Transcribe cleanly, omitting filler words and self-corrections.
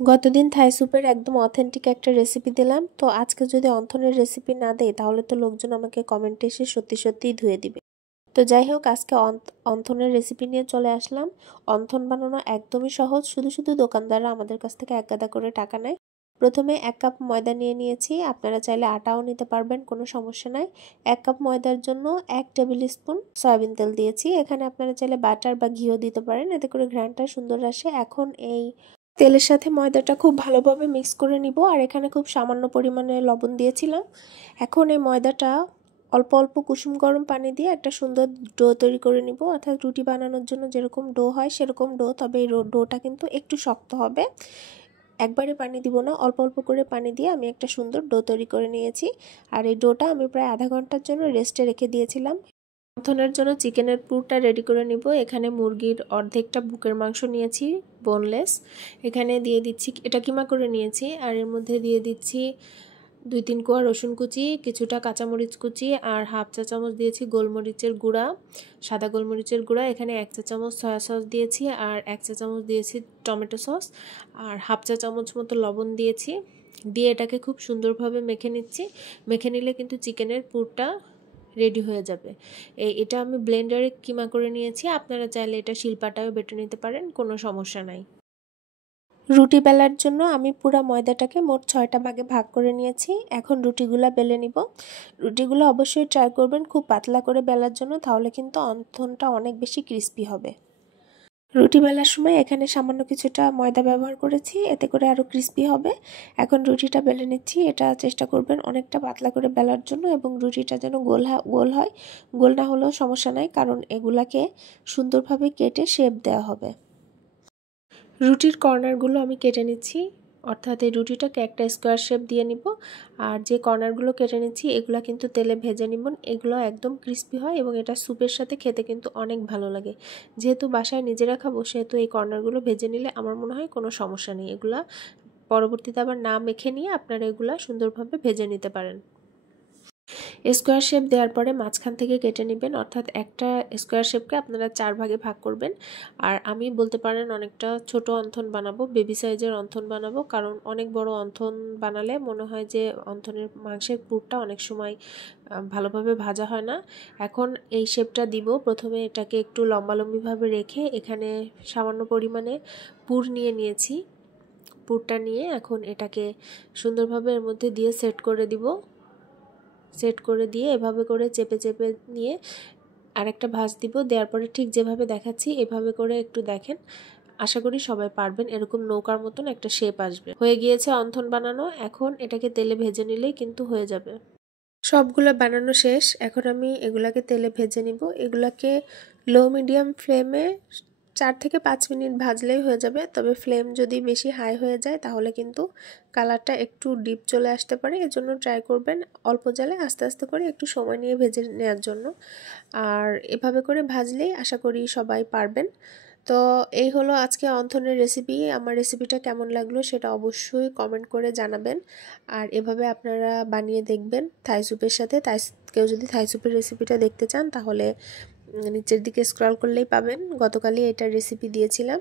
গতদিন থাই স্যুপের একদম অথেন্টিক একটা রেসিপি দিলাম, তো আজকে যদি অন্থনের রেসিপি না দেই তাহলে তো লোকজন আমাকে কমেন্টে এসে সত্যি সত্যিই ধুয়ে দিবে। তো যাই হোক, আজকে অন্থনের রেসিপি নিয়ে চলে আসলাম। অন্থন বানানো একদমই সহজ, শুধু শুধু দোকানদাররা আমাদের কাছ থেকে এক গাদা করে টাকা নেয়। প্রথমে 1 কাপ ময়দা নিয়ে নিয়েছি, আপনারা চাইলে আটাও নিতে পারবেন, কোনো সমস্যা নাই। 1 কাপ ময়দার জন্য 1 টেবিল স্পুন সয়াবিন তেল দিয়েছি। এখানে আপনারা চাইলে বাটার বা ঘিও দিতে পারেন, এতে করে ঘ্রাণটা সুন্দর আসে। এখন এই তেলের সাথে ময়দাটা খুব ভালোভাবে মিক্স করে নিব, আর এখানে খুব সামান্য পরিমাণে লবণ দিয়েছিলাম। এখন এই ময়দাটা অল্প অল্প কুসুম গরম পানি দিয়ে একটা সুন্দর ডো তৈরি করে নিব, অর্থাৎ রুটি বানানোর জন্য যেরকম ডো হয় সেরকম ডো, তবে এই ডোটা কিন্তু একটু শক্ত হবে। একবারে পানি দিব না, অল্প অল্প করে পানি দিয়ে আমি একটা সুন্দর ডো তৈরি করে নিয়েছি। আর এই ডোটা আমি প্রায় আধা ঘন্টার জন্য রেস্টে রেখে দিয়েছিলাম। মন্থনের জন্য চিকেনের পুরটা রেডি করে নিব। এখানে মুরগির অর্ধেকটা বুকের মাংস নিয়েছি, বোনলেস। এখানে দিয়ে দিচ্ছি, এটা কিমা করে নিয়েছি, আর এর মধ্যে দিয়ে দিচ্ছি 2-3 কোয়া রসুন কুচি, কিছুটা কাঁচামরিচ কুচি, আর হাফ চা চামচ দিয়েছি গোলমরিচের গুঁড়া, সাদা গোলমরিচের গুঁড়া। এখানে 1 চা চামচ সয়া সস দিয়েছি, আর 1 চা চামচ দিয়েছি টমেটো সস, আর হাফ চা চামচ মতো লবণ দিয়েছি। দিয়ে এটাকে খুব সুন্দরভাবে মেখে নিচ্ছি। মেখে নিলে কিন্তু চিকেনের পুরটা রেডি হয়ে যাবে। এটা আমি ব্লেন্ডারে কিমা করে নিয়েছি, আপনারা চাইলে এটা শিলপাটায়ও বেটে নিতে পারেন, কোনো সমস্যা নাই। রুটি বেলার জন্য আমি পুরো ময়দাটাকে মোট 6টা ভাগে ভাগ করে নিয়েছি। এখন রুটিগুলা বেলে নিব। রুটিগুলো অবশ্যই ট্রাই করবেন খুব পাতলা করে বেলার জন্য, তাহলে কিন্তু অন্থনটা অনেক বেশি ক্রিস্পি হবে। রুটি বেলার সময় এখানে সামান্য কিছুটা ময়দা ব্যবহার করেছি, এতে করে আরও ক্রিস্পি হবে। এখন রুটিটা বেলে নিচ্ছি। এটা চেষ্টা করবেন অনেকটা পাতলা করে বেলার জন্য, এবং রুটিটা যেন গোল হয়। গোল না হলেও সমস্যা নাই, কারণ এগুলাকে সুন্দরভাবে কেটে শেপ দেওয়া হবে। রুটির কর্নারগুলো আমি কেটে নিচ্ছি, অর্থাৎ এই রুটিটাকে একটা স্কোয়ার শেপ দিয়ে নিব। আর যে কর্নারগুলো কেটে নিচ্ছি এগুলো কিন্তু তেলে ভেজে নিব, এগুলো একদম ক্রিস্পি হয় এবং এটা স্যুপের সাথে খেতে কিন্তু অনেক ভালো লাগে। যেহেতু বাসায় নিজেরা খাবো, সেহেতু এই কর্নারগুলো ভেজে নিলে আমার মনে হয় কোনো সমস্যা নেই। এগুলা পরবর্তীতে আবার না মেখে নিয়ে আপনারা এগুলা সুন্দরভাবে ভেজে নিতে পারেন। স্কোয়ার শেপ দেওয়ার পরে মাঝখান থেকে কেটে নেবেন, অর্থাৎ একটা স্কোয়ার শেপকে আপনারা 4 ভাগে ভাগ করবেন। আর আমি বলতে পারেন অনেকটা ছোট অন্থন বানাবো, বেবি সাইজের অন্থন বানাবো, কারণ অনেক বড় অন্থন বানালে মনে হয় যে অন্থনের মাংসের পুরটা অনেক সময় ভালোভাবে ভাজা হয় না। এখন এই শেপটা দিব। প্রথমে এটাকে একটু লম্বালম্বিভাবে রেখে এখানে সামান্য পরিমাণে পুর নিয়ে নিয়েছি। পুরটা নিয়ে এখন এটাকে সুন্দরভাবে এর মধ্যে দিয়ে সেট করে দিব। সেট করে দিয়ে এভাবে করে চেপে চেপে নিয়ে আরেকটা ভাঁজ দিব। দেওয়ার পরে ঠিক যেভাবে দেখাচ্ছি এভাবে করে একটু দেখেন, আশা করি সবাই পারবেন। এরকম নৌকার মতন একটা শেপ আসবে। হয়ে গিয়েছে অন্থন বানানো। এখন এটাকে তেলে ভেজে নিলেই কিন্তু হয়ে যাবে। সবগুলো বানানো শেষ। এখন আমি এগুলাকে তেলে ভেজে নিব। এগুলাকে লো মিডিয়াম ফ্লেমে 4 থেকে 5 মিনিট ভাজলেই হয়ে যাবে, তবে ফ্লেম যদি বেশি হাই হয়ে যায় তাহলে কিন্তু কালারটা একটু ডিপ চলে আসতে পারে। এজন্য ট্রাই করবেন অল্প জালে আস্তে আস্তে করে একটু সময় নিয়ে ভেজে নেওয়ার জন্য। আর এভাবে করে ভাজলেই আশা করি সবাই পারবেন। তো এই হলো আজকে অন্থনের রেসিপি। আমার রেসিপিটা কেমন লাগলো সেটা অবশ্যই কমেন্ট করে জানাবেন। আর এভাবে আপনারা বানিয়ে দেখবেন থাই স্যুপের সাথে। কেউ যদি থাই স্যুপের রেসিপিটা দেখতে চান তাহলে নিচের দিকে স্ক্রল করলেই পাবেন। গতকালই এটার রেসিপি দিয়েছিলাম।